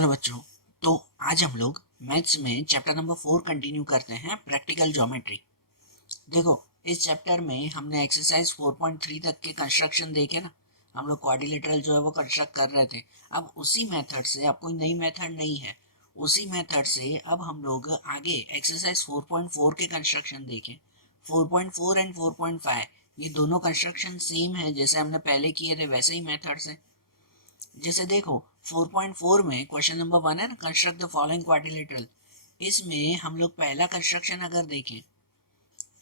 चलो बच्चों, तो आज हम लोग मैथ्स में चैप्टर नंबर 4 कंटिन्यू करते हैं, प्रैक्टिकल ज्योमेट्री। देखो, इस चैप्टर में हमने एक्सरसाइज 4.3 तक के कंस्ट्रक्शन देखे ना। हम लोग क्वाड्रिलेटरल जो है वो कंस्ट्रक्ट कर रहे थे। अब उसी मेथड से, अब कोई नई मेथड नहीं है, उसी मेथड से अब हम लोग आगे एक्सरसाइज 4.4 के कंस्ट्रक्शन देखें। 4.4 एंड 4.5 ये दोनों कंस्ट्रक्शन सेम है, जैसे हमने पहले किए थे वैसे ही मेथड से। जैसे देखो 4.4 में क्वेश्चन नंबर 1 है ना, कंस्ट्रक्ट द फॉलोइंग क्वाड्रिलेटरल। इसमें हम लोग पहला कंस्ट्रक्शन अगर देखें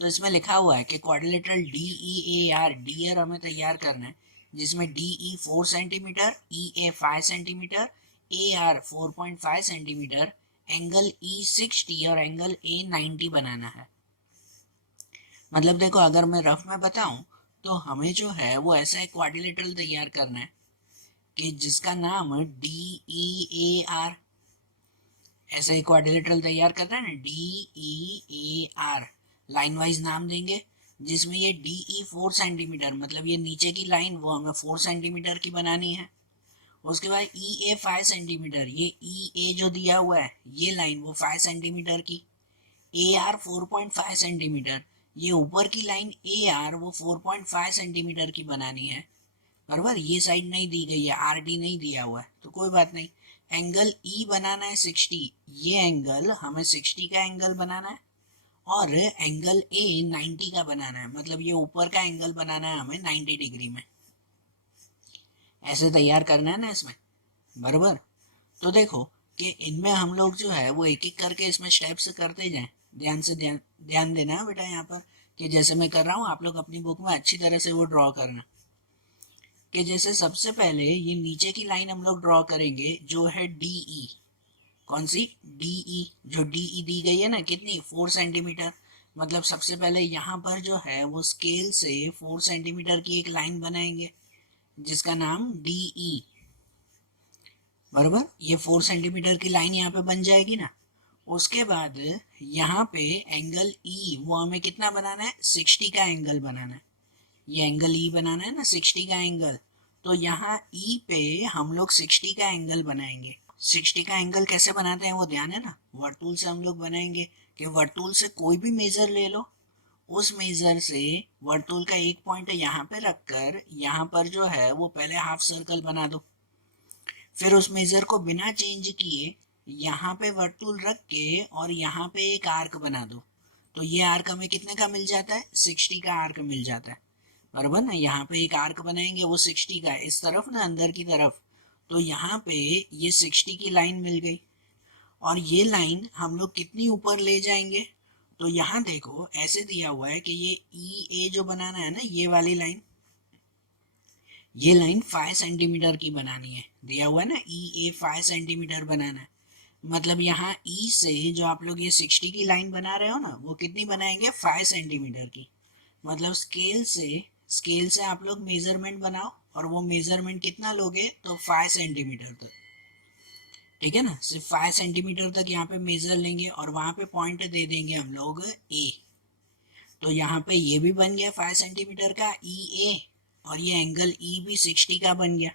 तो इसमें लिखा हुआ है कि quadrilateral D E A R, D R हमें तैयार करना है, जिसमें D E 4 centimetre, E A 5 centimetre, A R 4.5 centimetre, angle E 60 और एंगल ए 90 बनाना है। मतलब देखो, अगर मैं रफ में बताऊं तो हमें जो है वो ऐसा एक क्वाड्रिलेटरल तैयार करना है कि जिसका नाम डी ई ए आर, ऐसे एक क्वाड्रिलेटरल तैयार करना है ना, D E A R line wise नाम देंगे, जिसमें ये डी ई 4 सेंटीमीटर, मतलब ये नीचे की लाइन वो हमें 4 सेंटीमीटर की बनानी है। उसके बाद ई ए 5 सेंटीमीटर, ये ई ए जो दिया हुआ है ये लाइन वो 5 सेंटीमीटर की। ए आर 4.5 सेंटीमीटर, ये ऊपर की लाइन ए आर वो 4.5 सेंटीमीटर की बनानी है। बराबर, ये साइड नहीं दी गई है, आर डी नहीं दिया हुआ है तो कोई बात नहीं। एंगल ई बनाना है 60, ये एंगल हमें 60 का एंगल बनाना है, और एंगल ए 90 का बनाना है, मतलब ये ऊपर का एंगल बनाना है हमें 90 डिग्री में। ऐसे तैयार करना है ना इसमें। बराबर, तो देखो कि इनमें हम लोग जो है वो एक एक करके इसमें स्टेप्स करते जाएं। ध्यान से ध्यान देना है बेटा यहाँ पर, कि जैसे मैं कर रहा हूँ आप लोग अपनी बुक में अच्छी तरह से वो ड्रॉ करना। कि जैसे सबसे पहले ये नीचे की लाइन हम लोग ड्रॉ करेंगे जो है डी ई। कौन सी? डी ई, जो डी ई दी गई है ना, कितनी? 4 सेंटीमीटर। मतलब सबसे पहले यहाँ पर जो है वो स्केल से 4 सेंटीमीटर की एक लाइन बनाएंगे जिसका नाम डी ई। बराबर, ये 4 सेंटीमीटर की लाइन यहाँ पे बन जाएगी ना। उसके बाद यहाँ पे एंगल ई वो हमें कितना बनाना है? 60 का एंगल बनाना है। ये एंगल ई बनाना है ना, 60 का एंगल। तो यहाँ ई पे हम लोग 60 का एंगल बनाएंगे। 60 का एंगल कैसे बनाते हैं वो ध्यान है ना, वर्तुल से हम लोग बनाएंगे। कि वर्तुल से कोई भी मेजर ले लो, उस मेजर से वर्तुल का एक पॉइंट यहाँ पे रखकर यहाँ पर जो है वो पहले हाफ सर्कल बना दो। फिर उस मेजर को बिना चेंज किए यहाँ पे वर्तुल रख के और यहाँ पे एक आर्क बना दो। तो ये आर्क हमें कितने का मिल जाता है? 60 का आर्क मिल जाता है। बराबर ना, यहाँ पे एक आर्क बनाएंगे वो 60 का, इस तरफ ना, अंदर की तरफ। तो यहाँ पे ये 60 की लाइन मिल गई। और ये लाइन हम लोग कितनी ऊपर ले जाएंगे? तो यहाँ देखो ऐसे दिया हुआ है कि ये ई ए जो बनाना है ना, ये वाली लाइन, ये लाइन 5 सेंटीमीटर की बनानी है। दिया हुआ है ना, ई ए 5 सेंटीमीटर बनाना है। मतलब यहाँ ई से जो आप लोग ये 60 की लाइन बना रहे हो ना, वो कितनी बनाएंगे? 5 सेंटीमीटर की। मतलब स्केल से आप लोग मेजरमेंट बनाओ, और वो मेजरमेंट कितना लोगे? तो 5 सेंटीमीटर तक। ठीक है ना, सिर्फ 5 सेंटीमीटर तक यहाँ पे मेजर लेंगे और वहां पे पॉइंट दे देंगे हम लोग ए। तो यहाँ पे ये भी बन गया 5 सेंटीमीटर का ई ए, और ये एंगल ई भी 60 का बन गया।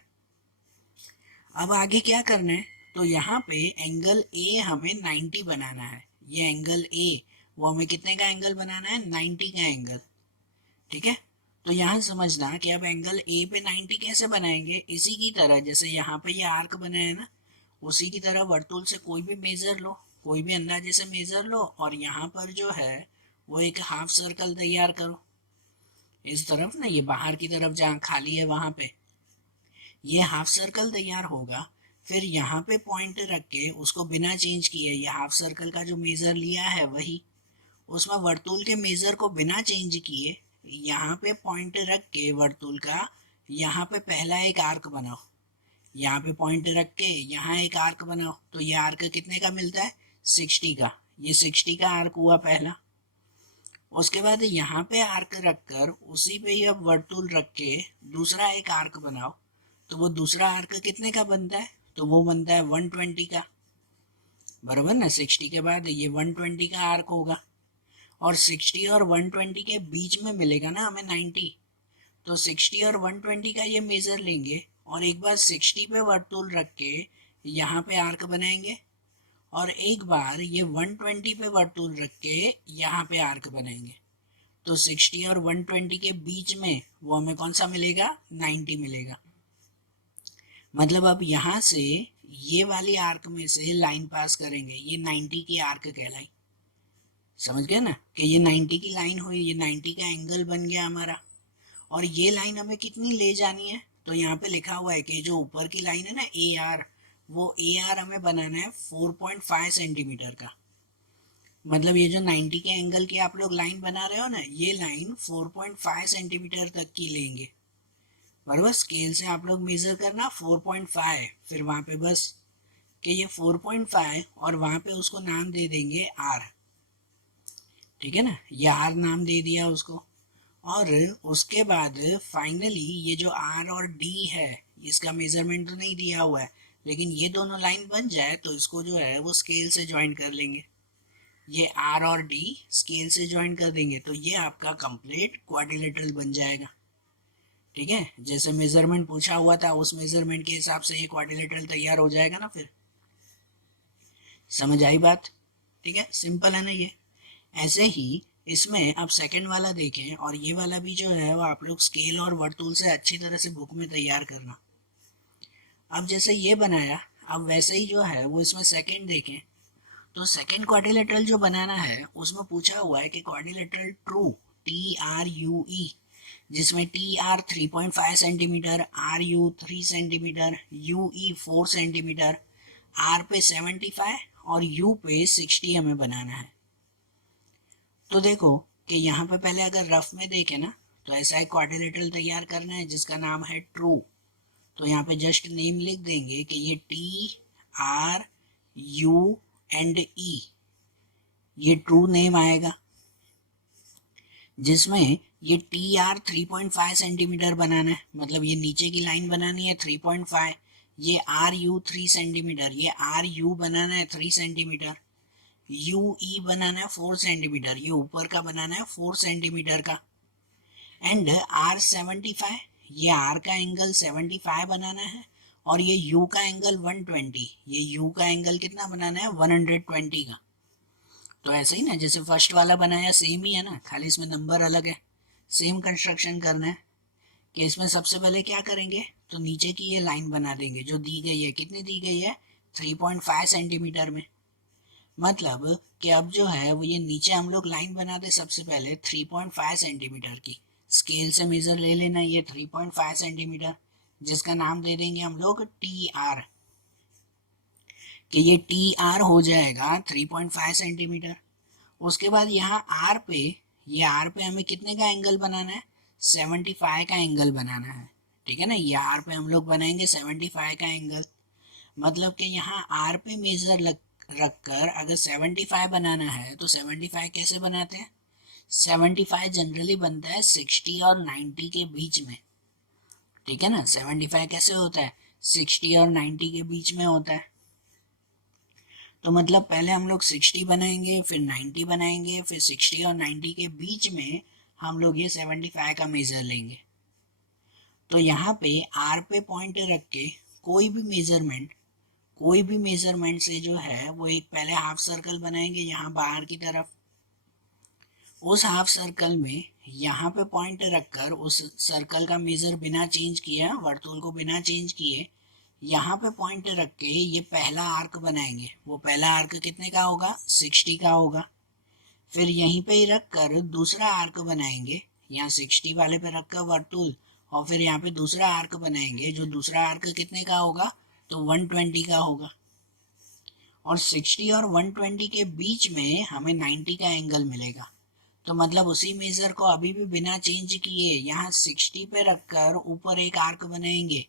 अब आगे क्या करना है? तो यहाँ पे एंगल ए हमें 90 बनाना है। ये एंगल ए वो हमें कितने का एंगल बनाना है? 90 का एंगल। ठीक है, तो यहाँ समझना कि अब एंगल ए पे 90 कैसे बनाएंगे। इसी की तरह जैसे यहाँ पे ये आर्क बना है ना, उसी की तरह वर्तुल से कोई भी मेजर लो, कोई भी अंदाजे से मेजर लो, और यहाँ पर जो है वो एक हाफ सर्कल तैयार करो। इस तरफ ना, ये बाहर की तरफ जहाँ खाली है वहां पे ये हाफ सर्कल तैयार होगा। फिर यहाँ पे पॉइंट रख के उसको बिना चेंज किए, ये हाफ सर्कल का जो मेजर लिया है वही, उसमें वर्तुल के मेजर को बिना चेंज किए यहाँ पे पॉइंट रख के वर्तुल का यहाँ पे पहला एक आर्क बनाओ। यहाँ पे पॉइंट रख के यहाँ एक आर्क बनाओ। तो ये आर्क कितने का मिलता है? 60 का। ये 60 का आर्क हुआ पहला। उसके बाद यहाँ पे आर्क रखकर उसी पे ये वर्तुल रख के दूसरा एक आर्क बनाओ। तो वो दूसरा आर्क कितने का बनता है? तो वो बनता है 120 का। बराबर ना, 60 के बाद ये 120 का आर्क होगा, और 60 और 120 के बीच में मिलेगा ना हमें 90। तो 60 और 120 का ये मेजर लेंगे, और एक बार 60 पे वर्तुल रख के यहाँ पे आर्क बनाएंगे, और एक बार ये 120 पे वर्तुल रख के यहाँ पे आर्क बनाएंगे। तो 60 और 120 के बीच में वो हमें कौन सा मिलेगा, 90 मिलेगा। मतलब अब यहाँ से ये वाली आर्क में से लाइन पास करेंगे, ये 90 की आर्क कहलाई। समझ गए ना कि ये 90 की लाइन हुई, ये 90 का एंगल बन गया हमारा। और ये लाइन हमें कितनी ले जानी है, तो यहाँ पे लिखा हुआ है कि जो ऊपर की लाइन है ना ए आर, वो ए आर हमें बनाना है 4.5 सेंटीमीटर का। मतलब ये जो 90 के एंगल की आप लोग लाइन बना रहे हो ना, ये लाइन 4.5 सेंटीमीटर तक की लेंगे। बराबर, स्केल से आप लोग मेजर करना 4.5, फिर वहां पे बस कि ये 4.5 और वहां पे उसको नाम दे देंगे आर। ठीक है ना, ये आर नाम दे दिया उसको। और उसके बाद फाइनली ये जो आर और डी है, इसका मेजरमेंट तो नहीं दिया हुआ है, लेकिन ये दोनों लाइन बन जाए तो इसको जो है वो स्केल से ज्वाइन कर लेंगे। ये आर और डी स्केल से ज्वाइन कर देंगे तो ये आपका कंप्लीट क्वाड्रिलेटरल बन जाएगा। ठीक है, जैसे मेजरमेंट पूछा हुआ था उस मेजरमेंट के हिसाब से ये क्वाड्रिलेटरल तैयार हो जाएगा ना। फिर समझ आई बात? ठीक है, सिंपल है ना ये। ऐसे ही इसमें अब सेकंड वाला देखें, और ये वाला भी जो है वो आप लोग स्केल और वर्तुल से अच्छी तरह से बुक में तैयार करना। अब जैसे ये बनाया, अब वैसे ही जो है वो इसमें सेकंड देखें, तो सेकंड क्वाड्रिलेटरल जो बनाना है उसमें पूछा हुआ है कि क्वाड्रिलेटरल ट्रू, TRUE, जिसमें TR 3.5 centimetre, RU 3 centimetre, UE 4 centimetre, R पे 75 और U पे 60 हमें बनाना है। तो देखो कि यहाँ पे पहले अगर रफ में देखें ना, तो ऐसा एक क्वाड्रिलेटरल तैयार करना है जिसका नाम है ट्रू। तो यहाँ पे जस्ट नेम लिख देंगे कि ये TRU एंड E, ये ट्रू नेम आएगा। जिसमें ये TR 3.5 सेंटीमीटर बनाना है, मतलब ये नीचे की लाइन बनानी है 3.5, ये RU 3 सेंटीमीटर, ये RU बनाना है 3 सेंटीमीटर, UE बनाना है 4 सेंटीमीटर, ये ऊपर का बनाना है 4 सेंटीमीटर का, एंड R 75, ये R का एंगल 75 बनाना है, और ये U का एंगल 120, ये U का एंगल कितना बनाना है 120 का। तो ऐसे ही ना जैसे फर्स्ट वाला बनाया सेम ही है ना, खाली इसमें नंबर अलग है। सेम कंस्ट्रक्शन करना है कि इसमें सबसे पहले क्या करेंगे, तो नीचे की ये लाइन बना देंगे जो दी गई है, कितनी दी गई है 3.5 सेंटीमीटर में। मतलब कि अब जो है वो ये नीचे हम लोग लाइन बनाते सबसे पहले 3.5 सेंटीमीटर की, स्केल से मेजर ले लेना ये 3.5 सेंटीमीटर, जिसका नाम दे देंगे हम लोग TR, कि ये TR हो जाएगा 3.5 सेंटीमीटर। उसके बाद यहाँ R पे, ये R पे हमें कितने का एंगल बनाना है, 75 का एंगल बनाना है। ठीक है ना, ये R पे हम लोग बनाएंगे 75 का एंगल। मतलब कि यहाँ R पे मेजर रख कर अगर 75 बनाना है तो 75 कैसे बनाते हैं, 75 जनरली बनता है 60 और 90 के बीच में। ठीक है ना, 75 कैसे होता है, 60 और 90 के बीच में होता है। तो मतलब पहले हम लोग 60 बनाएंगे, फिर 90 बनाएंगे, फिर 60 और 90 के बीच में हम लोग ये 75 का मेजर लेंगे। तो यहाँ पे R पे पॉइंट रख के कोई भी मेजरमेंट से जो है वो एक पहले हाफ सर्कल बनाएंगे यहाँ बाहर की तरफ। उस हाफ सर्कल में यहाँ पे पॉइंट रखकर उस सर्कल का मेजर बिना चेंज किए, वर्तुल को बिना चेंज किए, यहाँ पे पॉइंट रख के ये पहला आर्क बनाएंगे। वो पहला आर्क कितने का होगा, 60 का होगा। फिर यहीं पे ही रख कर दूसरा आर्क बनाएंगे, यहाँ 60 वाले पे रख कर वर्तुल, और फिर यहाँ पे दूसरा आर्क बनाएंगे जो दूसरा आर्क कितने का होगा, तो 120 का होगा। और 60 और 120 के बीच में हमें 90 का एंगल मिलेगा। तो मतलब उसी मेजर को अभी भी बिना चेंज किए यहाँ 60 पे रखकर ऊपर एक आर्क बनाएंगे।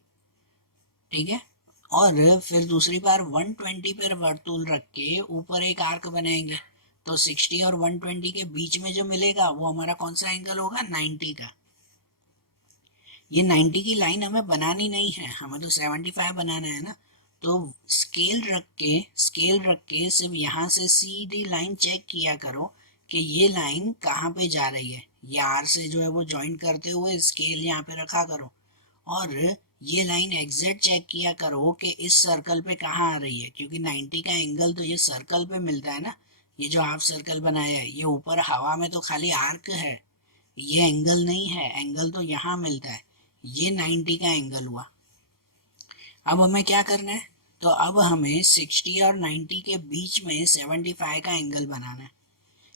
ठीक है, और फिर दूसरी बार 120 पर वर्तुल रख के ऊपर एक आर्क बनाएंगे। तो 60 और 120 के बीच में जो मिलेगा वो हमारा कौन सा एंगल होगा, 90 का। ये 90 की लाइन हमें बनानी नहीं है, हमें तो 75 बनाना है ना। तो स्केल रख के सिर्फ यहाँ से सीधी लाइन चेक किया करो कि ये लाइन कहाँ पे जा रही है। ये आर से जो है वो ज्वाइन करते हुए स्केल यहाँ पे रखा करो, और ये लाइन एग्जैक्ट चेक किया करो कि इस सर्कल पे कहाँ आ रही है, क्योंकि 90 का एंगल तो ये सर्कल पे मिलता है ना। ये जो हाफ सर्कल बनाया है ये ऊपर हवा में तो खाली आर्क है, ये एंगल नहीं है, एंगल तो यहाँ मिलता है। ये 90 का एंगल हुआ। अब हमें क्या करना है, तो अब हमें 60 और 90 के बीच में 75 का एंगल बनाना है।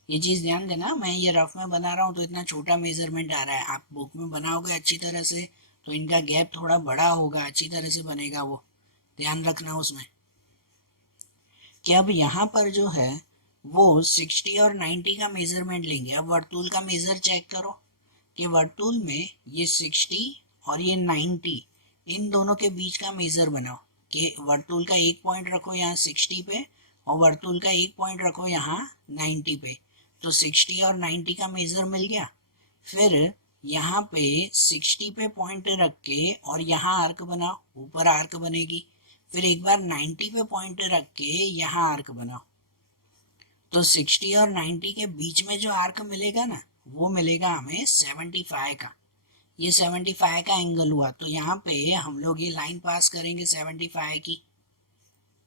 ये चीज़ ध्यान देना, मैं ये रफ में बना रहा हूँ तो इतना छोटा मेजरमेंट आ रहा है, आप बुक में बनाओगे अच्छी तरह से तो इनका गैप थोड़ा बड़ा होगा, अच्छी तरह से बनेगा, वो ध्यान रखना उसमें। कि अब यहाँ पर जो है वो 60 और 90 का मेजरमेंट लेंगे। अब वर्तुल का मेजर चेक करो कि वर्तुल में ये 60 और ये 90 इन दोनों के बीच का मेजर बनाओ। कि वर्तुल का एक पॉइंट रखो यहाँ 60 पे और वर्तुल का एक पॉइंट रखो यहाँ 90 पे, तो 60 और 90 का मेजर मिल गया। फिर यहाँ पे 60 पे पॉइंट रख के और यहाँ आर्क बनाओ, ऊपर आर्क बनेगी। फिर एक बार 90 पे पॉइंट रख के यहाँ आर्क बनाओ, तो 60 और 90 के बीच में जो आर्क मिलेगा ना वो मिलेगा हमें 75 का। ये 75 का एंगल हुआ, तो यहाँ पे हम लोग ये लाइन पास करेंगे 75 की,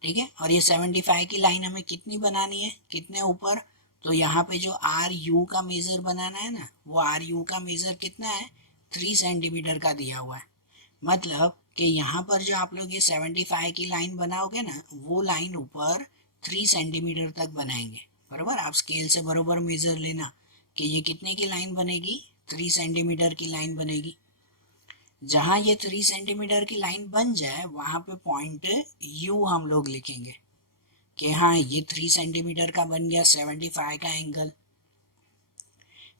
ठीक है। और ये 75 की लाइन हमें कितनी बनानी है, कितने ऊपर, तो यहाँ पे जो आर यू का मेजर बनाना है ना, वो आर यू का मेजर कितना है, 3 सेंटीमीटर का दिया हुआ है। मतलब कि यहाँ पर जो आप लोग ये 75 की लाइन बनाओगे ना, वो लाइन ऊपर 3 सेंटीमीटर तक बनाएंगे, बराबर। आप स्केल से बराबर मेजर लेना कि ये कितने की लाइन बनेगी, 3 सेंटीमीटर की लाइन बनेगी। जहाँ ये 3 सेंटीमीटर की लाइन बन जाए वहाँ पे पॉइंट यू हम लोग लिखेंगे कि हाँ ये 3 सेंटीमीटर का बन गया 75 का एंगल।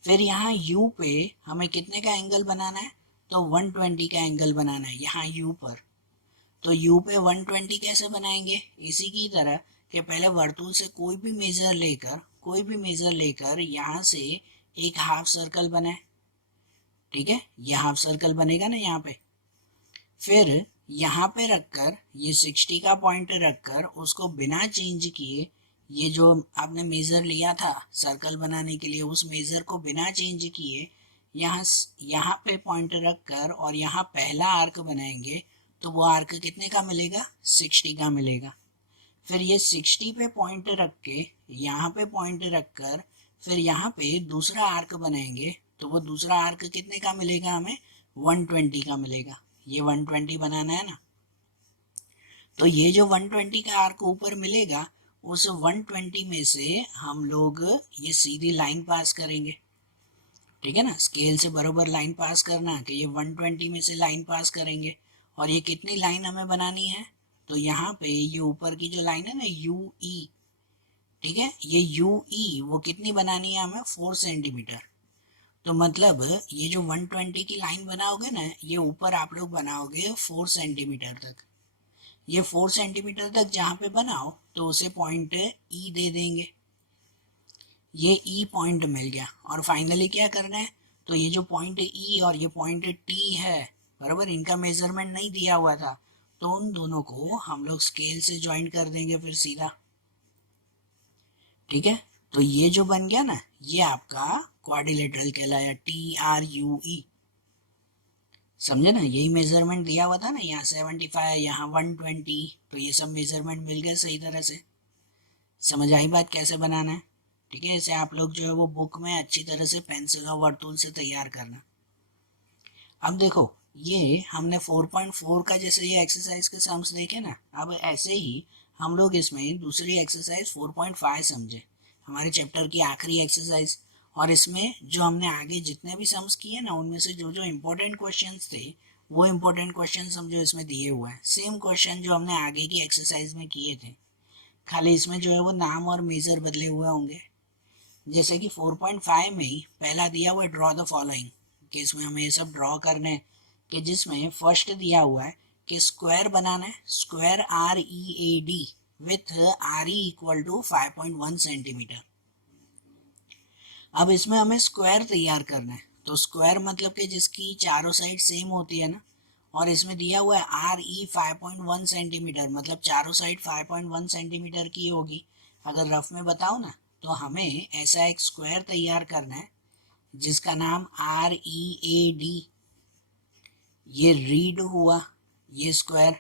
फिर यहाँ यू पे हमें कितने का एंगल बनाना है, तो 120 का एंगल बनाना है यहाँ यू पर। तो यू पे 120 कैसे बनाएंगे, इसी की तरह कि पहले वर्तुल से कोई भी मेजर लेकर यहाँ से एक हाफ सर्कल बनाए, ठीक है। ये हाफ सर्कल बनेगा ना यहाँ पे। फिर यहाँ पे रखकर ये 60 का पॉइंट रखकर उसको बिना चेंज किए, ये जो आपने मेज़र लिया था सर्कल बनाने के लिए उस मेज़र को बिना चेंज किए यहाँ पे पॉइंट रखकर और यहाँ पहला आर्क बनाएंगे, तो वो आर्क कितने का मिलेगा, 60 का मिलेगा। फिर ये 60 पे पॉइंट रख के यहाँ पे पॉइंट रखकर फिर यहाँ पे दूसरा आर्क बनाएंगे, तो वो दूसरा आर्क कितने का मिलेगा हमें, 120 का मिलेगा। ये 120 बनाना है ना, तो ये जो 120 का आर्क ऊपर मिलेगा उस 120 में से हम लोग ये सीधी लाइन पास करेंगे, ठीक है ना। स्केल से बराबर लाइन पास करना कि ये 120 में से लाइन पास करेंगे। और ये कितनी लाइन हमें बनानी है, तो यहाँ पे ये ऊपर की जो लाइन है ना यू ई, ठीक है, ये यू ई वो कितनी बनानी है हमें, 4 सेंटीमीटर। तो मतलब ये जो 120 की लाइन बनाओगे ना, ये ऊपर आप लोग बनाओगे 4 सेंटीमीटर तक। ये 4 सेंटीमीटर तक जहाँ पे बनाओ तो उसे पॉइंट ई दे देंगे। ये ई पॉइंट मिल गया। और फाइनली क्या करना है, तो ये जो पॉइंट ई और ये पॉइंट टी है, बराबर, इनका मेजरमेंट नहीं दिया हुआ था, तो उन दोनों को हम लोग स्केल से ज्वाइन कर देंगे फिर सीधा, ठीक है। तो ये जो बन गया ना, ये आपका क्वाड्रिलेटरल कहलाया, TRUE। समझे ना, यही मेजरमेंट दिया हुआ था ना, यहाँ 75 यहाँ 120, तो ये सब मेजरमेंट मिल गए सही तरह से। समझ आई बात कैसे बनाना है, ठीक है। इसे आप लोग जो है वो बुक में अच्छी तरह से पेंसिल और वर्तुल से तैयार करना। अब देखो ये हमने 4.4 का जैसे ये एक्सरसाइज के सम्स देखे ना, अब ऐसे ही हम लोग इसमें दूसरी एक्सरसाइज 4.5 समझे, हमारे चैप्टर की आखिरी एक्सरसाइज। और इसमें जो हमने आगे जितने भी सम्स किए ना, उनमें से जो जो इम्पोर्टेंट क्वेश्चंस थे वो इम्पोर्टेंट क्वेश्चन समझो इसमें दिए हुए हैं, सेम क्वेश्चन जो हमने आगे की एक्सरसाइज में किए थे, खाली इसमें जो है वो नाम और मेजर बदले हुए होंगे। जैसे कि 4.5 में ही पहला दिया हुआ है ड्रॉ द फॉलोइंग, कि इसमें हमें ये सब ड्रॉ करने, कि जिसमें फर्स्ट दिया हुआ है कि स्क्वायर बनाना है, square READ with RE equal to 5.1 centimetre. अब इसमें हमें स्क्वायर तैयार करना है, तो स्क्वायर मतलब कि जिसकी चारों साइड सेम होती है ना, और इसमें दिया हुआ है RE 5.1 सेंटीमीटर, मतलब चारों साइड 5.1 सेंटीमीटर की होगी। अगर रफ में बताओ ना, तो हमें ऐसा एक स्क्वायर तैयार करना है जिसका नाम READ, ये रीड हुआ ये स्क्वायर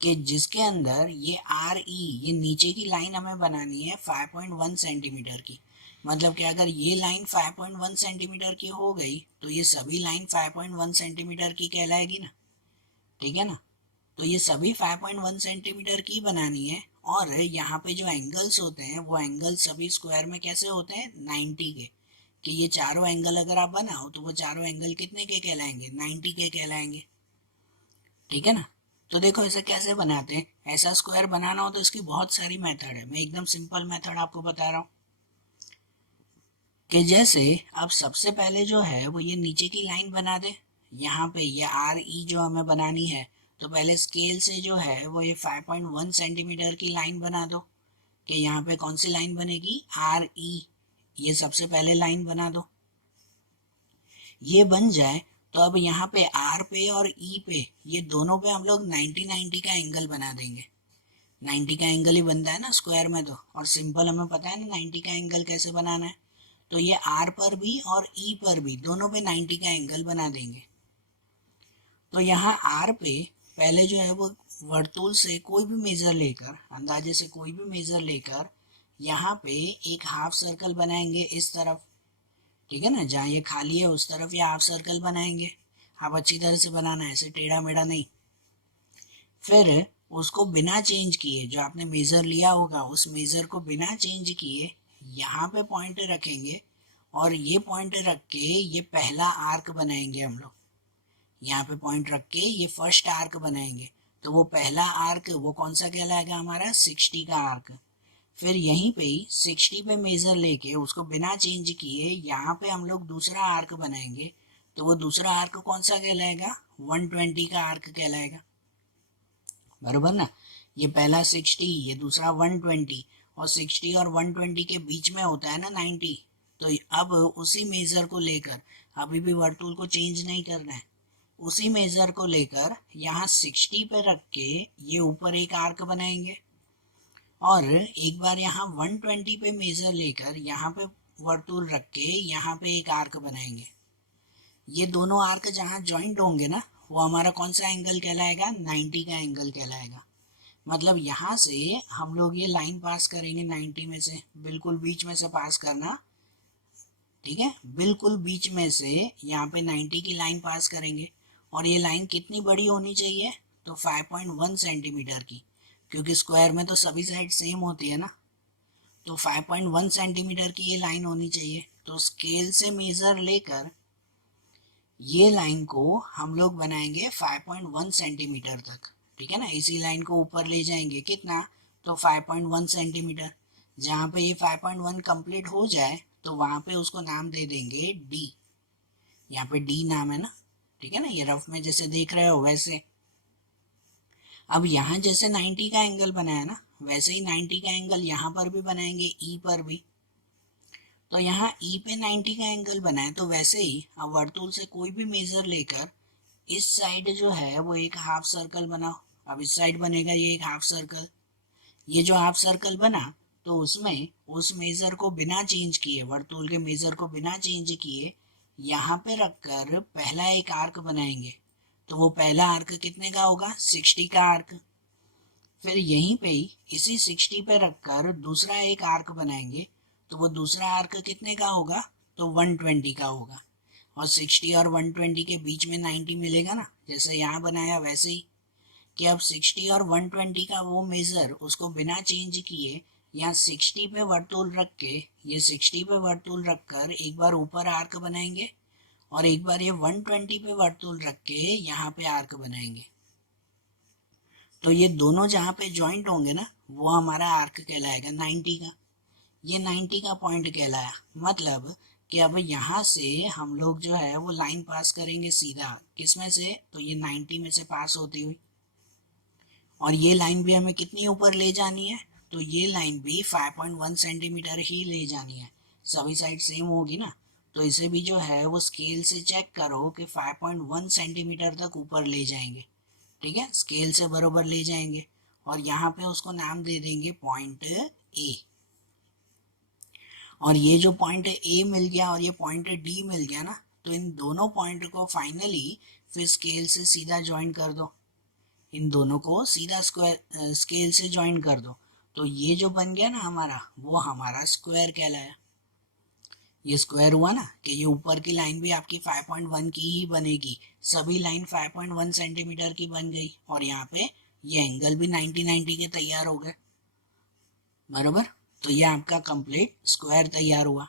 कि जिसके अंदर ये आर ई, ये नीचे की लाइन हमें बनानी है 5.1 सेंटीमीटर की। मतलब कि अगर ये लाइन 5.1 सेंटीमीटर की हो गई तो ये सभी लाइन 5.1 सेंटीमीटर की कहलाएगी ना, ठीक है ना। तो ये सभी 5.1 सेंटीमीटर की बनानी है। और यहाँ पे जो एंगल्स होते हैं वो एंगल सभी स्क्वायर में कैसे होते हैं, 90 के। कि ये चारों एंगल अगर आप बनाओ तो वो चारों एंगल कितने के कहलाएंगे, 90 के कहलाएंगे, ठीक है ना। तो देखो इसे कैसे बनाते हैं। ऐसा स्क्वायर बनाना हो तो इसकी बहुत सारी मेथड है, मैं एकदम सिंपल मेथड आपको बता रहा हूँ। कि जैसे अब सबसे पहले जो है वो ये नीचे की लाइन बना दे। यहाँ पे ये आर ई जो हमें बनानी है, तो पहले स्केल से जो है वो ये 5.1 सेंटीमीटर की लाइन बना दो। कि यहाँ पे कौन सी लाइन बनेगी, आर ई, ये सबसे पहले लाइन बना दो। ये बन जाए तो अब यहाँ पे आर पे और ई पे, ये दोनों पे हम लोग 90-90 का एंगल बना देंगे। 90 का एंगल ही बनता है ना स्क्वायर में तो, और सिंपल हमें पता है ना 90 का एंगल कैसे बनाना है। तो ये आर पर भी और ई पर भी दोनों पे 90 का एंगल बना देंगे। तो यहाँ आर पे पहले जो है वो वर्तुल से कोई भी मेजर लेकर, अंदाजे से कोई भी मेजर लेकर यहाँ पे एक हाफ सर्कल बनाएंगे इस तरफ, ठीक है ना। जहाँ ये खाली है उस तरफ ये हाफ सर्कल बनाएंगे। आप अच्छी तरह से बनाना है, ऐसे टेढ़ा मेढ़ा नहीं। फिर उसको बिना चेंज किए, जो आपने मेजर लिया होगा उस मेजर को बिना चेंज किए यहाँ पे पॉइंट रखेंगे। और ये पॉइंट रख के ये पहला आर्क बनाएंगे हम लोग। यहाँ पे पॉइंट रख के ये फर्स्ट आर्क बनाएंगे। तो वो पहला आर्क वो कौन सा कहलाएगा, हमारा 60 का आर्क। फिर यहीं पे ही 60 पे मेजर लेके उसको बिना चेंज किए यहाँ पे हम लोग दूसरा आर्क बनाएंगे। तो वो दूसरा आर्क कौन सा कहलाएगा, 120 का आर्क कहलाएगा, बरोबर ना। ये पहला 60, ये दूसरा 120, और 60 और 120 के बीच में होता है ना 90। तो अब उसी मेजर को लेकर, अभी भी वर्तुल को चेंज नहीं करना है, उसी मेजर को लेकर यहाँ 60 पे रख के ये ऊपर एक आर्क बनाएंगे। और एक बार यहाँ 120 पे मेजर लेकर यहाँ पे वर्तुल रख के यहाँ पे एक आर्क बनाएंगे। ये दोनों आर्क जहाँ ज्वाइंट होंगे ना, वो हमारा कौन सा एंगल कहलाएगा, 90 का एंगल कहलाएगा। मतलब यहाँ से हम लोग ये लाइन पास करेंगे 90 में से, बिल्कुल बीच में से पास करना, ठीक है। बिल्कुल बीच में से यहाँ पे 90 की लाइन पास करेंगे। और ये लाइन कितनी बड़ी होनी चाहिए, तो 5.1 सेंटीमीटर की, क्योंकि स्क्वायर में तो सभी साइड सेम होती है ना। तो 5.1 सेंटीमीटर की ये लाइन होनी चाहिए। तो स्केल से मेजर लेकर ये लाइन को हम लोग बनाएंगे 5.1 सेंटीमीटर तक, ठीक है ना। इसी लाइन को ऊपर ले जाएंगे कितना, तो 5.1 सेंटीमीटर। जहाँ पे ये 5.1 कंप्लीट हो जाए तो वहाँ पे उसको नाम दे देंगे डी। यहाँ पे डी नाम है ना, ठीक है ना। ये रफ में जैसे देख रहे हो वैसे। अब यहाँ जैसे 90 का एंगल बनाया ना, वैसे ही 90 का एंगल यहाँ पर भी बनाएंगे, ई पर भी। तो यहाँ ई पे 90 का एंगल बना है, तो वैसे ही अब वर्तुल से कोई भी मेजर लेकर इस साइड जो है वो एक हाफ सर्कल बनाओ। अब इस साइड बनेगा ये एक हाफ सर्कल। ये जो हाफ सर्कल बना, तो उसमें उस मेजर को बिना चेंज किए, वर्तुल के मेजर को बिना चेंज किए यहाँ पे रखकर पहला एक आर्क बनाएंगे। तो वो पहला आर्क कितने का होगा, 60 का आर्क। फिर यहीं पे ही इसी 60 पे रखकर दूसरा एक आर्क बनाएंगे। तो वो दूसरा आर्क कितने का होगा, तो 120 का होगा। और 60 और 120 के बीच में 90 मिलेगा ना, जैसे यहाँ बनाया वैसे ही। कि अब 60 और 120 का वो मेजर उसको बिना चेंज किए यहाँ 60 पे वर्तुल रख के, ये 60 पे वर्तुल रख कर एक बार ऊपर आर्क बनाएंगे। और एक बार ये 120 पे वर्तुल रख के यहाँ पे आर्क बनाएंगे। तो ये दोनों जहाँ पे ज्वाइंट होंगे ना, वो हमारा आर्क कहलाएगा 90 का। ये 90 का पॉइंट कहलाया। मतलब कि अब यहाँ से हम लोग जो है वो लाइन पास करेंगे सीधा, किसमें से, तो ये 90 में से पास होती हुई। और ये लाइन भी हमें कितनी ऊपर ले जानी है, तो ये लाइन भी 5.1 सेंटीमीटर ही ले जानी है। सभी साइड सेम होगी ना। तो इसे भी जो है वो स्केल से चेक करो कि 5.1 सेंटीमीटर तक ऊपर ले जाएंगे, ठीक है। स्केल से बरोबर ले जाएंगे। और यहाँ पे उसको नाम दे देंगे पॉइंट ए। और ये जो पॉइंट ए मिल गया और ये पॉइंट डी मिल गया ना, तो इन दोनों पॉइंट को फाइनली फिर स्केल से सीधा ज्वाइन कर दो, इन दोनों को सीधा स्क्वायर स्केल से ज्वाइन कर दो, तो ये जो बन गया ना हमारा, वो हमारा स्क्वायर कहलाया। ये स्क्वायर हुआ ना कि ये ऊपर की लाइन भी आपकी 5.1 की ही बनेगी, सभी लाइन 5.1 सेंटीमीटर की बन गई, और यहाँ पे ये एंगल भी 90 के तैयार हो गए, बरोबर। तो ये आपका कंप्लीट स्क्वायर तैयार हुआ।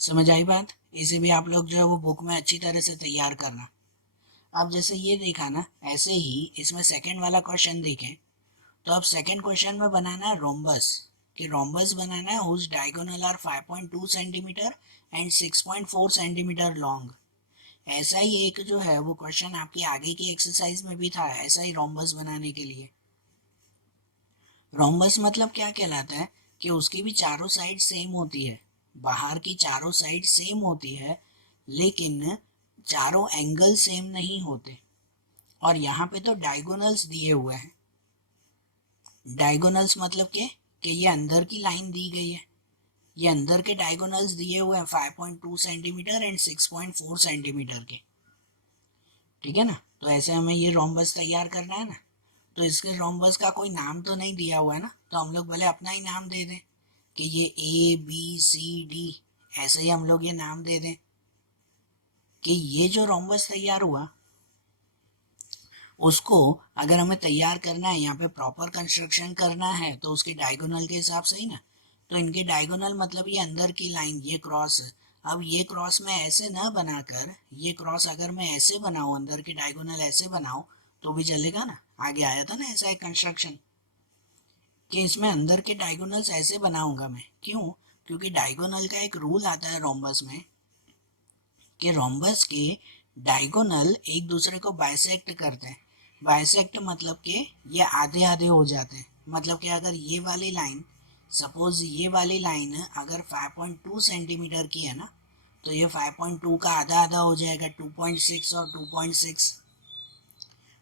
समझ आई बात? इसे भी आप लोग जो है वो बुक में अच्छी तरह से तैयार करना। अब जैसे ये देखा ना, ऐसे ही इसमें सेकंड वाला क्वेश्चन देखें, तो अब सेकंड क्वेश्चन में बनाना है रोम्बस, कि रोम्बस बनाना है whose diagonal are 5.2 centimetre and 6.4 centimetre long. ऐसा ही एक जो है वो क्वेश्चन आपकी आगे की एक्सरसाइज में भी था, ऐसा ही रोम्बस बनाने के लिए। रोम्बस मतलब क्या कहलाता है कि उसकी भी चारों साइड सेम होती है, बाहर की चारों साइड सेम होती है, लेकिन चारों एंगल सेम नहीं होते। और यहाँ पे तो डायगोनल्स दिए हुए हैं। डायगोनल्स मतलब कि ये अंदर की लाइन दी गई है, ये अंदर के डायगोनल्स दिए हुए हैं 5.2 सेंटीमीटर एंड 6.4 सेंटीमीटर के, ठीक है ना। तो ऐसे हमें ये रोम्बस तैयार करना है ना, तो इसके रोम्बस का कोई नाम तो नहीं दिया हुआ है ना, तो हम लोग भले अपना ही नाम दे दें कि ये ABCD, ऐसे ही हम लोग ये नाम दे दें कि ये जो रोम्बस तैयार हुआ उसको अगर हमें तैयार करना है, यहाँ पे प्रॉपर कंस्ट्रक्शन करना है, तो उसके डायगोनल के हिसाब से ही ना। तो इनके डायगोनल मतलब ये अंदर की लाइन, ये क्रॉस। अब ये क्रॉस मैं ऐसे ना बनाकर, ये क्रॉस अगर मैं ऐसे बनाऊं, अंदर के डायगोनल ऐसे बनाऊं तो भी चलेगा ना। आगे आया था ना ऐसा एक कंस्ट्रक्शन कि इसमें अंदर के डायगोनल्स ऐसे बनाऊंगा मैं, क्यों? क्योंकि डायगोनल का एक रूल आता है रोम्बस में कि रोम्बस के डायगोनल एक दूसरे को बाइसेक्ट करते हैं। बाइसेक्ट मतलब कि ये आधे आधे हो जाते हैं, मतलब कि अगर ये वाली लाइन, सपोज ये वाली लाइन अगर 5.2 सेंटीमीटर की है ना, तो ये 5.2 का आधा आधा हो जाएगा, 2.6 और 2.6।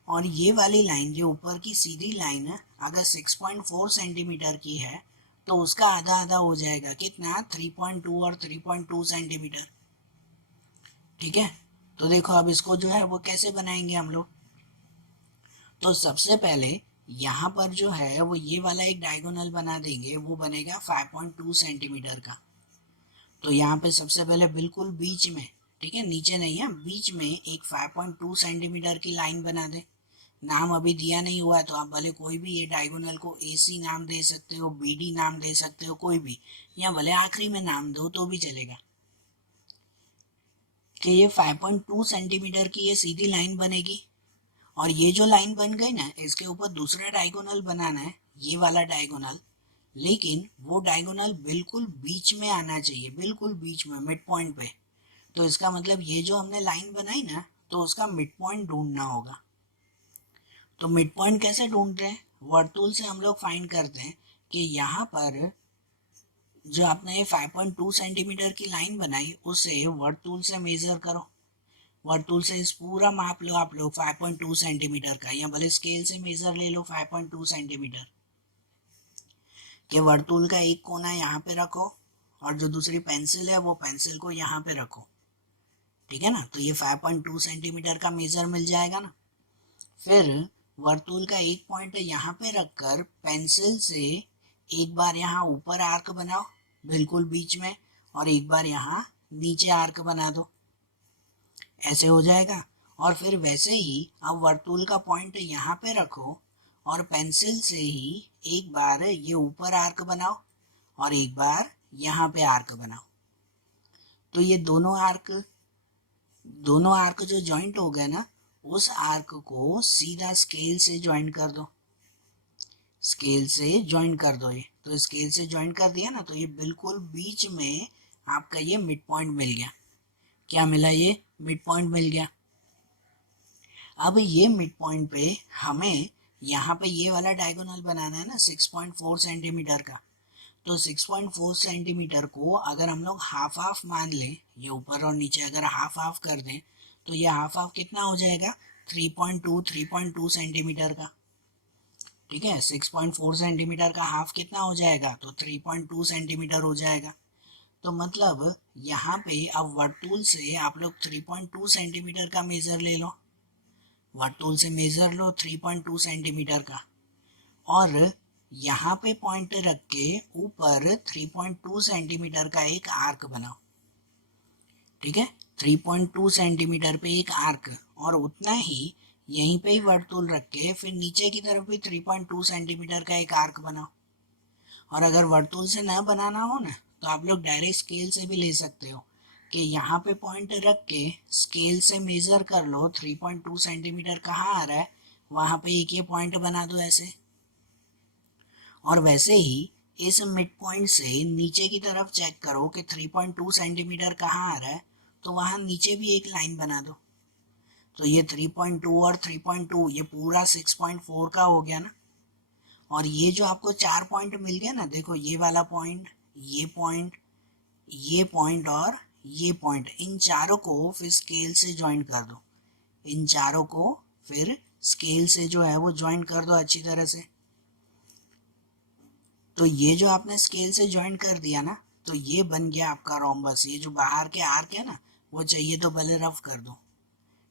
और ये वाली लाइन, ये ऊपर की सीधी लाइन अगर 6.4 सेंटीमीटर की है, तो उसका आधा आधा हो जाएगा, कितना? 3.2 और 3.2 सेंटीमीटर, ठीक है। तो देखो अब इसको जो है वो कैसे बनाएंगे हम लोग। तो सबसे पहले यहाँ पर जो है वो ये वाला एक डायगोनल बना देंगे, वो बनेगा 5.2 सेंटीमीटर का। तो यहाँ पे सबसे पहले बिल्कुल बीच में, ठीक है, नीचे नहीं है, बीच में एक 5.2 सेंटीमीटर की लाइन बना दे। नाम अभी दिया नहीं हुआ है, तो आप भले कोई भी ये डायगोनल को AC नाम दे सकते हो, BD नाम दे सकते हो, कोई भी, या भले आखिरी में नाम दो तो भी चलेगा। कि ये 5.2 सेंटीमीटर की ये सीधी लाइन बनेगी, और ये जो लाइन बन गई ना, इसके ऊपर दूसरा डायगोनल बनाना है, ये वाला डायगोनल, लेकिन वो डायगोनल बिल्कुल बीच में आना चाहिए, बिल्कुल बीच में, मिड पॉइंट पे। तो इसका मतलब ये जो हमने लाइन बनाई ना, तो उसका मिड पॉइंट ढूंढना होगा। तो मिड पॉइंट कैसे ढूंढते हैं? वर्तुल से हम लोग फाइंड करते हैं कि यहाँ पर जो आपने ये 5.2 सेंटीमीटर की लाइन बनाई, उसे वर्तुल से मेजर करो। वर्तुल से इस पूरा माप लो आप लोग 5.2 सेंटीमीटर का, या भले स्केल से मेजर ले लो 5.2 सेंटीमीटर। के वर्तुल का एक कोना यहाँ पे रखो, और जो दूसरी पेंसिल है वो पेंसिल को यहाँ पे रखो, ठीक है ना। तो ये 5.2 सेंटीमीटर का मेजर मिल जाएगा ना। फिर वर्तुल का एक पॉइंट यहाँ पे रखकर पेंसिल से एक बार यहाँ ऊपर आर्क बनाओ बिल्कुल बीच में, और एक बार यहाँ नीचे आर्क बना दो, ऐसे हो जाएगा। और फिर वैसे ही अब वर्तुल का पॉइंट यहाँ पे रखो, और पेंसिल से ही एक बार ये ऊपर आर्क बनाओ, और एक बार यहाँ पे आर्क बनाओ। तो ये दोनों आर्क जो जॉइंट हो गए ना, उस आर्क को सीधा स्केल से ज्वाइन कर दो, स्केल से ज्वाइन कर दो। ये तो स्केल से ज्वाइन कर दिया ना, तो ये बिल्कुल बीच में आपका ये मिड पॉइंट मिल गया। क्या मिला? ये मिड पॉइंट मिल गया। अब ये मिड पॉइंट पे हमें यहाँ पे ये वाला डायगोनल बनाना है ना 6.4 सेंटीमीटर का। तो 6.4 सेंटीमीटर को अगर हम लोग हाफ हाफ मान लें, ये ऊपर और नीचे अगर हाफ हाफ कर दें, तो ये हाफ हाफ कितना हो जाएगा? 3.2 सेंटीमीटर का, ठीक है। 6.4 सेंटीमीटर का हाफ कितना हो जाएगा? तो 3.2 सेंटीमीटर हो जाएगा। तो मतलब यहाँ पे अब वर्तुल से आप लोग 3.2 सेंटीमीटर का मेजर ले लो, वर्तुल से मेजर लो 3.2 सेंटीमीटर का, और यहाँ पे पॉइंट रख के ऊपर 3.2 सेंटीमीटर का एक आर्क बनाओ। ठीक है, 3.2 सेंटीमीटर पे एक आर्क, और उतना ही यहीं पे ही वर्तुल रख के फिर नीचे की तरफ भी 3.2 सेंटीमीटर का एक आर्क बनाओ। और अगर वर्तुल से न बनाना हो ना तो आप लोग डायरेक्ट स्केल से भी ले सकते हो कि यहाँ पे पॉइंट रख के स्केल से मेजर कर लो 3.2 सेंटीमीटर कहाँ आ रहा है, वहां पे एक ये पॉइंट बना दो ऐसे। और वैसे ही इस मिड पॉइंट से नीचे की तरफ चेक करो कि 3.2 सेंटीमीटर कहाँ आ रहा है, तो वहां नीचे भी एक लाइन बना दो। तो ये 3.2 और 3.2 ये पूरा 6.4 का हो गया ना। और ये जो आपको 4 पॉइंट मिल गया ना, देखो ये वाला पॉइंट, ये पॉइंट, ये पॉइंट और ये पॉइंट, इन चारों को फिर स्केल से ज्वाइन कर दो। इन चारों को फिर स्केल से जो है वो ज्वाइन कर दो अच्छी तरह से। तो ये जो आपने स्केल से ज्वाइन कर दिया ना, तो ये बन गया आपका रोम्बस। ये जो बाहर के आर्क है ना, वो चाहिए तो भले रफ कर दो।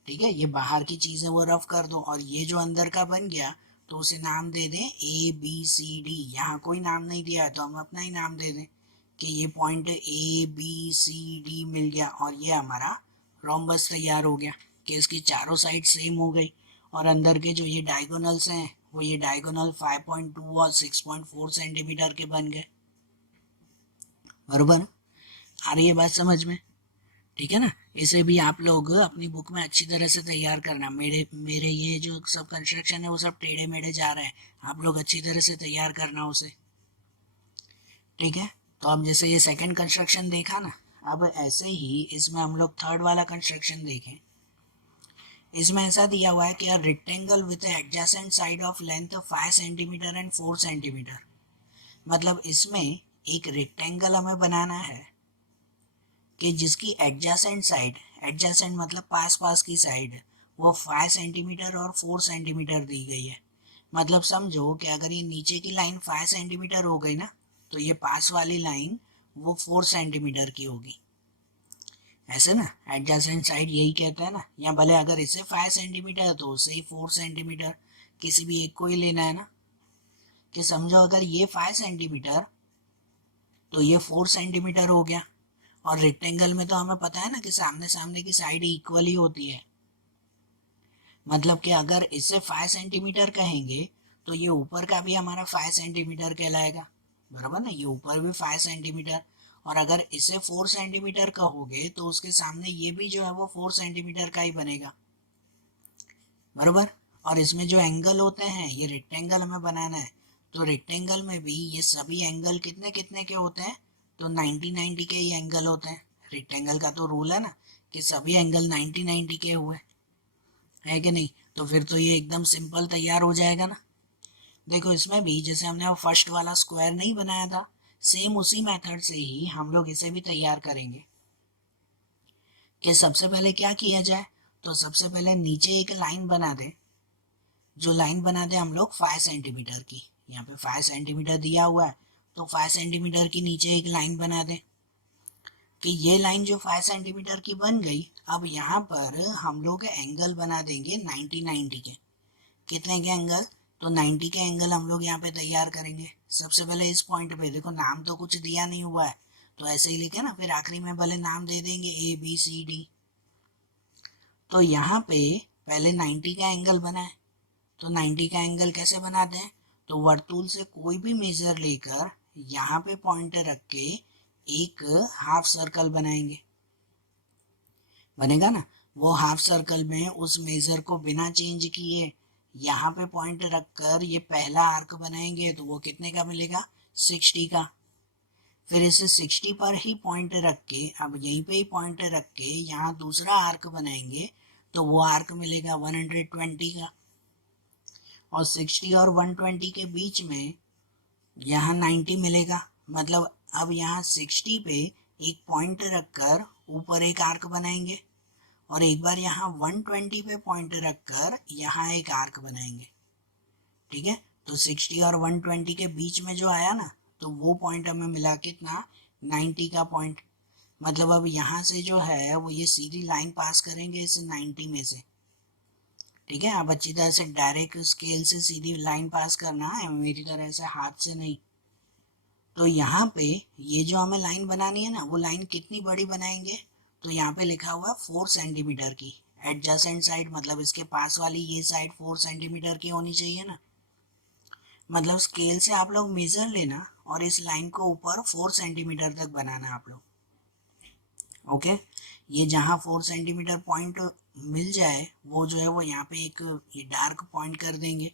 ठीक है, ये बाहर की चीज है वो रफ कर दो, और ये जो अंदर का बन गया तो उसे नाम दे दें ABCD। यहाँ कोई नाम नहीं दिया है तो हम अपना ही नाम दे दें कि ये पॉइंट ABCD मिल गया, और ये हमारा रोम्बस तैयार हो गया कि इसकी चारों साइड सेम हो गई। और अंदर के जो ये डायगोनल्स हैं वो ये डायगोनल 5.2 और 6.4 सेंटीमीटर के बन गए। बरोबर, आ रही है बात समझ में? ठीक है ना, इसे भी आप लोग अपनी बुक में अच्छी तरह से तैयार करना। मेरे मेरे ये जो सब कंस्ट्रक्शन है वो सब टेढ़े मेढ़े जा रहे हैं, आप लोग अच्छी तरह से तैयार करना उसे। ठीक है, तो अब जैसे ये सेकंड कंस्ट्रक्शन देखा ना, अब ऐसे ही इसमें हम लोग थर्ड वाला कंस्ट्रक्शन देखें। इसमें ऐसा दिया हुआ है कि rectangle with adjacent side of length 5 centimetre and 4 centimetre. मतलब इसमें एक रेक्टेंगल हमें बनाना है कि जिसकी एडजेसेंट साइड, एडजेसेंट मतलब पास पास की साइड, वो 5 सेंटीमीटर और 4 सेंटीमीटर दी गई है। मतलब समझो कि अगर ये नीचे की लाइन 5 सेंटीमीटर हो गई ना, तो ये पास वाली लाइन वो 4 सेंटीमीटर की होगी। ऐसे ना, एडजेसेंट साइड यही कहते हैं ना, या भले अगर इसे 5 सेंटीमीटर है तो उसे ही 4 सेंटीमीटर, किसी भी एक को ही लेना है ना। कि समझो अगर ये 5 सेंटीमीटर तो ये 4 सेंटीमीटर हो गया। और रेक्टेंगल में तो हमें पता है ना कि सामने सामने की साइड इक्वल ही होती है। मतलब कि अगर इसे 5 सेंटीमीटर कहेंगे तो ये ऊपर का भी हमारा 5 सेंटीमीटर कहलाएगा। बराबर ना, ये ऊपर भी 5 सेंटीमीटर, और अगर इसे 4 सेंटीमीटर कहोगे तो उसके सामने ये भी जो है वो 4 सेंटीमीटर का ही बनेगा। बराबर, और इसमें जो एंगल होते हैं, ये रेक्टेंगल हमें बनाना है, तो रेक्टेंगल में भी ये सभी एंगल कितने कितने के होते हैं, तो 90-90 के ही एंगल होते हैं। रेक्टेंगल का तो रूल है ना कि सभी एंगल 90-90 के हुए, है कि नहीं? तो फिर तो ये एकदम सिंपल तैयार हो जाएगा ना। देखो इसमें भी जैसे हमने वो फर्स्ट वाला स्क्वायर नहीं बनाया था, सेम उसी मेथड से ही हम लोग इसे भी तैयार करेंगे। कि सबसे पहले क्या किया जाए, तो सबसे पहले नीचे एक लाइन बना दे। जो लाइन बना दे हम लोग 5 सेंटीमीटर की, यहाँ पे 5 सेंटीमीटर दिया हुआ है, तो 5 सेंटीमीटर की नीचे एक लाइन बना दे कि ये लाइन जो 5 सेंटीमीटर की बन गई। अब यहाँ पर हम लोग एंगल बना देंगे 90-90 के। कितने के एंगल, तो 90 के एंगल हम लोग यहाँ पे तैयार करेंगे। सबसे पहले इस पॉइंट पे देखो, नाम तो कुछ दिया नहीं हुआ है तो ऐसे ही लिखे ना, फिर आखिरी में भले नाम दे देंगे ABCD। तो यहाँ पे पहले 90 का एंगल बना है, तो 90 का एंगल कैसे बनाते हैं, तो वर्तुल से कोई भी मेजर लेकर यहाँ पे पॉइंट रख के एक हाफ सर्कल बनाएंगे। बनेगा ना, वो हाफ सर्कल में उस मेजर को बिना चेंज किए यहाँ पे पॉइंट रखकर ये पहला आर्क बनाएंगे, तो वो कितने का मिलेगा, 60 का। फिर इसे 60 पर ही पॉइंट रख के, अब यहीं पे ही पॉइंट रख के यहाँ दूसरा आर्क बनाएंगे, तो वो आर्क मिलेगा 120 का। और 60 और 120 के बीच में यहाँ 90 मिलेगा। मतलब अब यहाँ 60 पे एक पॉइंट रखकर ऊपर एक आर्क बनाएंगे, और एक बार यहाँ 120 पे पॉइंट रखकर यहाँ एक आर्क बनाएंगे। ठीक है, तो 60 और 120 के बीच में जो आया ना, तो वो पॉइंट हमें मिला कितना, 90 का पॉइंट। मतलब अब यहाँ से जो है वो ये सीधी लाइन पास करेंगे इस 90 में से। ठीक है, आप अच्छी तरह से डायरेक्ट स्केल से सीधी लाइन पास करना है, मेरी तरह से हाथ से नहीं। तो यहाँ पे ये जो हमें लाइन बनानी है ना, वो लाइन कितनी बड़ी बनाएंगे, तो यहाँ पे लिखा हुआ है 4 सेंटीमीटर की। एडजेसेंट साइड मतलब इसके पास वाली ये साइड 4 सेंटीमीटर की होनी चाहिए ना। मतलब स्केल से आप लोग मेजर लेना और इस लाइन को ऊपर 4 सेंटीमीटर तक बनाना आप लोग। ओके, ये जहाँ 4 सेंटीमीटर पॉइंट मिल जाए वो जो है वो यहाँ पे एक ये डार्क पॉइंट कर देंगे।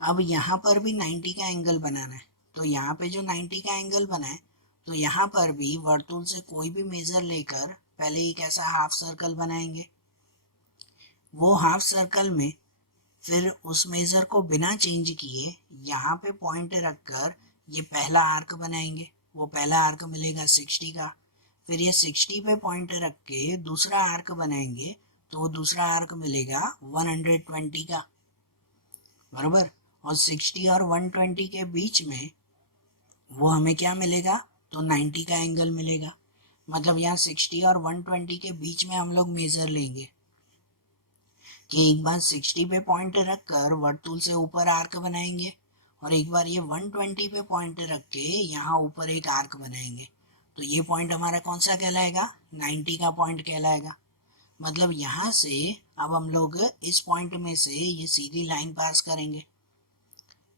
अब यहाँ पर भी 90 का एंगल बनाना है, तो यहाँ पे जो 90 का एंगल बना है, तो यहाँ पर भी वर्तुल से कोई भी मेजर लेकर पहले एक ऐसा हाफ सर्कल बनाएंगे। वो हाफ सर्कल में फिर उस मेजर को बिना चेंज किए यहाँ पे पॉइंट रखकर ये पहला आर्क बनाएंगे। वो पहला आर्क मिलेगा 60 का। फिर ये 60 पे पॉइंट रख के दूसरा आर्क बनाएंगे, तो वो दूसरा आर्क मिलेगा 120 का, बराबर। और 60 और 120 के बीच में वो हमें क्या मिलेगा, तो 90 का एंगल मिलेगा। मतलब यहाँ 60 और 120 के बीच में हम लोग मेजर लेंगे कि एक बार 60 पे पॉइंट रख कर वर्तुल से ऊपर आर्क बनाएंगे, और एक बार ये 120 पे पॉइंट रख के यहाँ ऊपर एक आर्क बनाएंगे। तो ये पॉइंट हमारा कौन सा कहलाएगा, 90 का पॉइंट कहलाएगा। मतलब यहाँ से अब हम लोग इस पॉइंट में से ये सीधी लाइन पास करेंगे।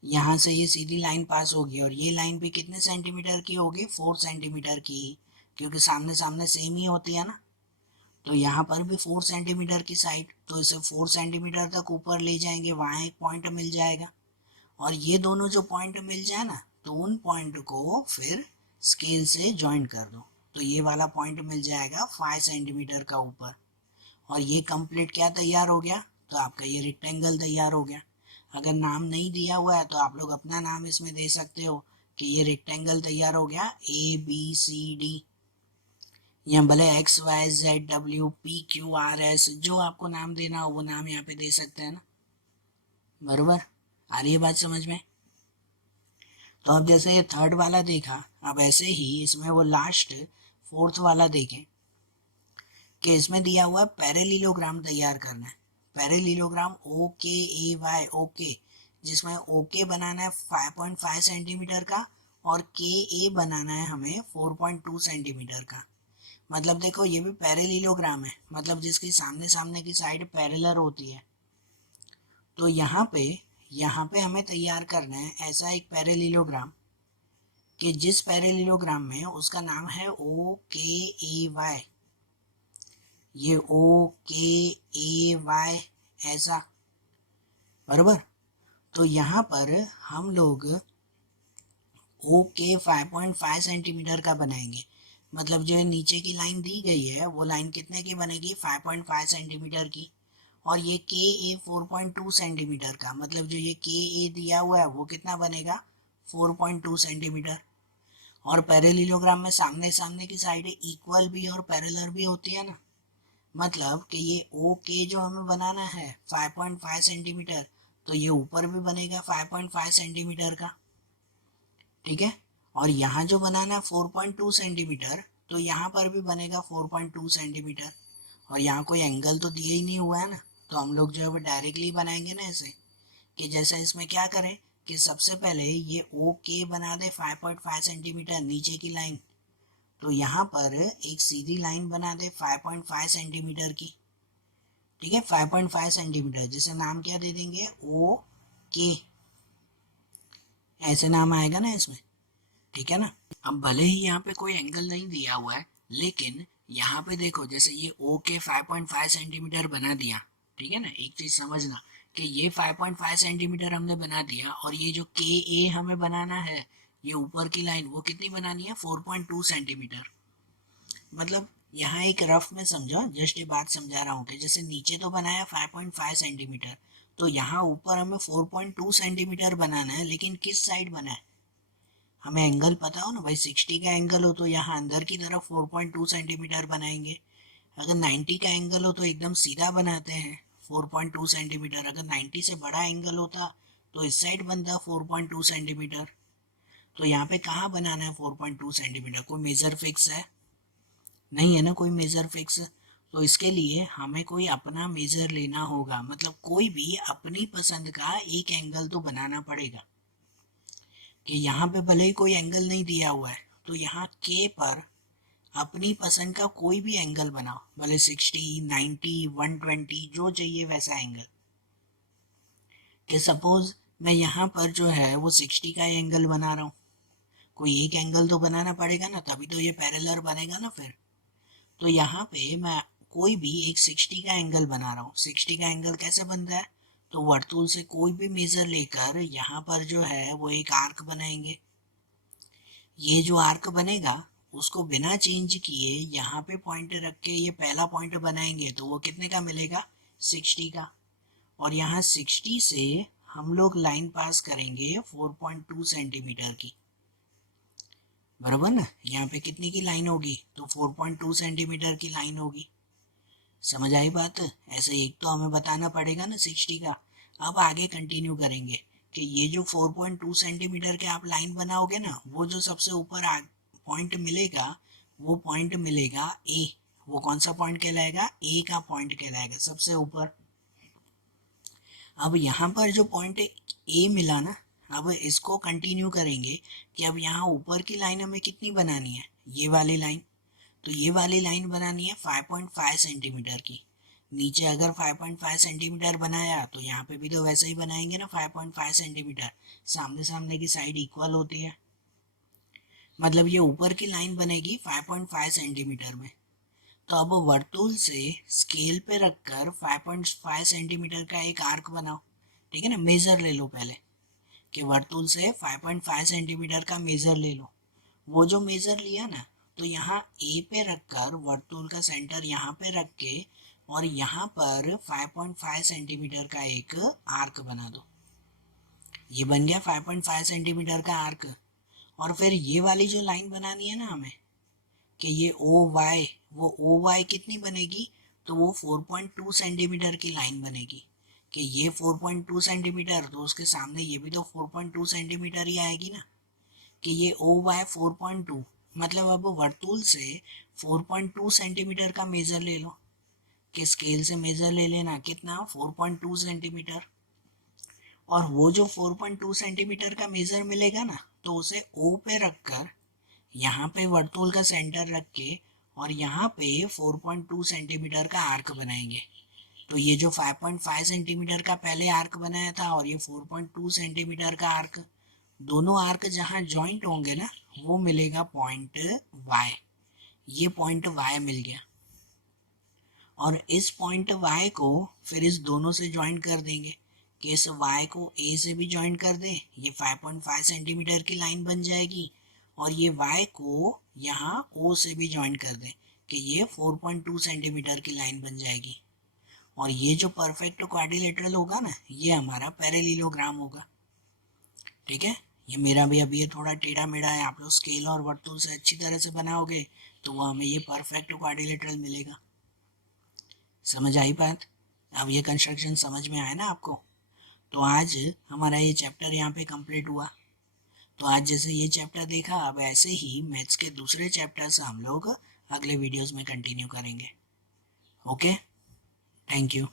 यहाँ से ये सीधी लाइन पास होगी और ये लाइन भी कितने सेंटीमीटर की होगी, 4 सेंटीमीटर की, क्योंकि सामने सामने सेम ही होती है ना। तो यहाँ पर भी 4 सेंटीमीटर की साइड, तो इसे 4 सेंटीमीटर तक ऊपर ले जाएंगे, वहाँ एक पॉइंट मिल जाएगा। और ये दोनों जो पॉइंट मिल जाए ना, तो उन पॉइंट को फिर स्केल से ज्वाइन कर दो, तो ये वाला पॉइंट मिल जाएगा 5 सेंटीमीटर का ऊपर। और ये कंप्लीट क्या तैयार हो गया, तो आपका ये रेक्टेंगल तैयार हो गया। अगर नाम नहीं दिया हुआ है तो आप लोग अपना नाम इसमें दे सकते हो कि ये रेक्टेंगल तैयार हो गया ABCD, या भले XYZWPQRS, जो आपको नाम देना हो वो नाम यहाँ पे दे सकते हैं ना, बरोबर। आ रही है बात समझ में। तो अब जैसे ये थर्ड वाला देखा, अब ऐसे ही इसमें वो लास्ट फोर्थ वाला देखें कि इसमें दिया हुआ है पैरेलिलोग्राम तैयार करना है। पैरेलिलोग्राम OKAY, ओके, जिसमें ओके बनाना है 5.5 सेंटीमीटर का और KA बनाना है हमें 4.2 सेंटीमीटर का। मतलब देखो ये भी पैरेलिलोग्राम है, मतलब जिसकी सामने सामने की साइड पैरेलल होती है। तो यहाँ पे हमें तैयार करना है ऐसा एक पैरेलिलोग्राम कि जिस पैरेलिलोग्राम में उसका नाम है OKAY, ये OKAY ऐसा, बराबर। तो यहाँ पर हम लोग OK 5.5 सेंटीमीटर का बनाएंगे। मतलब जो नीचे की लाइन दी गई है वो लाइन कितने की बनेगी, 5.5 सेंटीमीटर की। और ये KA 4.2 सेंटीमीटर का, मतलब जो ये KA दिया हुआ है वो कितना बनेगा, 4.2 सेंटीमीटर। और पैरेलिलोग्राम में सामने सामने की साइडें इक्वल भी और पैरेलल भी होती है ना। मतलब कि ये OK जो हमें बनाना है 5.5 सेंटीमीटर, तो ये ऊपर भी बनेगा 5.5 सेंटीमीटर का, ठीक है। और यहाँ जो बनाना है 4.2 सेंटीमीटर, तो यहाँ पर भी बनेगा 4.2 सेंटीमीटर। और यहाँ कोई एंगल तो दिया ही नहीं हुआ है ना, तो हम लोग जो है वो डायरेक्टली बनाएंगे ना ऐसे, कि जैसे इसमें क्या करें कि सबसे पहले ये OK बना दे 5.5 सेंटीमीटर नीचे की लाइन, तो यहाँ पर एक सीधी लाइन बना दे 5.5 सेंटीमीटर की, ठीक है, 5.5 सेंटीमीटर, जिसे नाम क्या दे देंगे, OK, ऐसे नाम आएगा ना इसमें, ठीक है ना। अब भले ही यहाँ पे कोई एंगल नहीं दिया हुआ है, लेकिन यहाँ पे देखो जैसे ये OK 5.5 सेंटीमीटर बना दिया, ठीक है ना। एक चीज समझना कि ये 5.5 सेंटीमीटर हमने बना दिया, और ये जो KA हमें बनाना है, ये ऊपर की लाइन वो कितनी बनानी है, 4.2 सेंटीमीटर। मतलब यहाँ एक रफ में समझो, जस्ट ये बात समझा रहा हूँ कि जैसे नीचे तो बनाया 5.5 सेंटीमीटर, तो यहाँ ऊपर हमें 4.2 सेंटीमीटर बनाना है, लेकिन किस साइड बना है, हमें एंगल पता हो ना भाई, 60 का एंगल हो तो यहाँ अंदर की तरफ 4.2 सेंटीमीटर बनाएंगे। अगर 90 का एंगल हो तो एकदम सीधा बनाते हैं 4.2 सेंटीमीटर। अगर 90 से बड़ा एंगल होता तो इस साइड बनता 4.2 सेंटीमीटर। तो यहाँ पे कहाँ बनाना है 4.2 सेंटीमीटर? कोई मेजर फिक्स है? नहीं है ना कोई मेजर फिक्स। तो इसके लिए हमें कोई अपना मेजर लेना होगा, मतलब कोई भी अपनी पसंद का एक एंगल तो बनाना पड़ेगा। कि यहाँ पे भले ही कोई एंगल नहीं दिया हुआ है, तो यहाँ के पर अपनी पसंद का कोई भी एंगल बनाओ, भले 60, 90, 120 जो चाहिए वैसा एंगल। कि सपोज मैं यहाँ पर जो है वो 60 का एंगल बना रहा हूँ, कोई एक एंगल तो बनाना पड़ेगा ना, तभी तो ये पैरेलल बनेगा ना फिर। तो यहाँ पे मैं कोई भी एक 60 का एंगल बना रहा हूँ। 60 का एंगल कैसे बनता है? तो वर्तुल से कोई भी मेजर लेकर यहाँ पर जो है वो एक आर्क बनाएंगे। ये जो आर्क बनेगा उसको बिना चेंज किए यहाँ पे पॉइंट रख के ये पहला पॉइंट बनाएंगे, तो वो कितने का मिलेगा? 60 का। और यहाँ 60 से हम लोग लाइन पास करेंगे 4.2 सेंटीमीटर की, बराबर ना। यहाँ पे कितने की लाइन होगी? तो 4.2 सेंटीमीटर की लाइन होगी। समझ आई बात? ऐसे एक तो हमें बताना पड़ेगा ना 60 का। अब आगे कंटिन्यू करेंगे कि ये जो 4.2 सेंटीमीटर के आप लाइन बनाओगे ना, वो जो सबसे ऊपर पॉइंट मिलेगा, वो पॉइंट मिलेगा ए। वो कौन सा पॉइंट कहलाएगा? ए का पॉइंट कहलाएगा सबसे ऊपर। अब यहाँ पर जो पॉइंट ए मिला ना, अब इसको कंटिन्यू करेंगे कि अब यहाँ ऊपर की लाइन हमें कितनी बनानी है? ये वाली लाइन। तो ये वाली लाइन बनानी है 5.5 सेंटीमीटर की। नीचे अगर 5.5 सेंटीमीटर बनाया तो यहाँ पे भी तो वैसे ही बनाएंगे ना 5.5 सेंटीमीटर। सामने सामने की साइड इक्वल होती है, मतलब ये ऊपर की लाइन बनेगी 5.5 सेंटीमीटर में। तो अब वर्तुल से स्केल पे रखकर 5.5 सेंटीमीटर का एक आर्क बनाओ। ठीक है ना, मेजर ले लो पहले कि वर्तुल से 5.5 सेंटीमीटर का मेजर ले लो। वो जो मेजर लिया ना, तो यहाँ ए पे रखकर वर्तुल का सेंटर यहाँ पे रख के और यहाँ पर 5.5 सेंटीमीटर का एक आर्क बना दो। ये बन गया 5.5 सेंटीमीटर का आर्क। और फिर ये वाली जो लाइन बनानी है ना हमें, कि ये ओ वाई, वो ओ वाई कितनी बनेगी? तो वो 4.2 सेंटीमीटर की लाइन बनेगी। कि ये 4.2 सेंटीमीटर, तो उसके सामने ये भी तो 4.2 सेंटीमीटर ही आएगी ना। कि ये ओ वाई 4.2, मतलब अब वर्तुल से 4.2 सेंटीमीटर का मेजर ले लो। कि स्केल से मेजर ले लेना कितना? 4.2 सेंटीमीटर। और वो जो 4.2 सेंटीमीटर का मेजर मिलेगा ना, तो उसे ओ पे रखकर यहाँ पे वर्तुल का सेंटर रख के और यहाँ पे 4.2 सेंटीमीटर का आर्क बनाएंगे। तो ये जो 5.5 सेंटीमीटर का पहले आर्क बनाया था और ये 4.2 सेंटीमीटर का आर्क, दोनों आर्क जहाँ ज्वाइंट होंगे ना, वो मिलेगा पॉइंट वाई। ये पॉइंट वाई मिल गया। और इस पॉइंट y को फिर इस दोनों से ज्वाइन कर देंगे। कि इस y को a से भी ज्वाइन कर दें, ये 5.5 सेंटीमीटर की लाइन बन जाएगी। और ये y को यहाँ o से भी ज्वाइन कर दें कि ये 4.2 सेंटीमीटर की लाइन बन जाएगी। और ये जो परफेक्ट क्वाड्रिलेटरल होगा ना, ये हमारा पैरेललोग्राम होगा। ठीक है, ये मेरा भी अभी ये थोड़ा टेढ़ा मेढ़ा है, आप लोग स्केल और वर्तुल से अच्छी तरह से बनाओगे तो वो हमें ये परफेक्ट क्वाड्रिलेटरल मिलेगा। समझ आई बात? अब ये कंस्ट्रक्शन समझ में आया ना आपको? तो आज हमारा ये चैप्टर यहाँ पे कंप्लीट हुआ। तो आज जैसे ये चैप्टर देखा, अब ऐसे ही मैथ्स के दूसरे चैप्टर्स हम लोग अगले वीडियोस में कंटिन्यू करेंगे। Okay, thank you.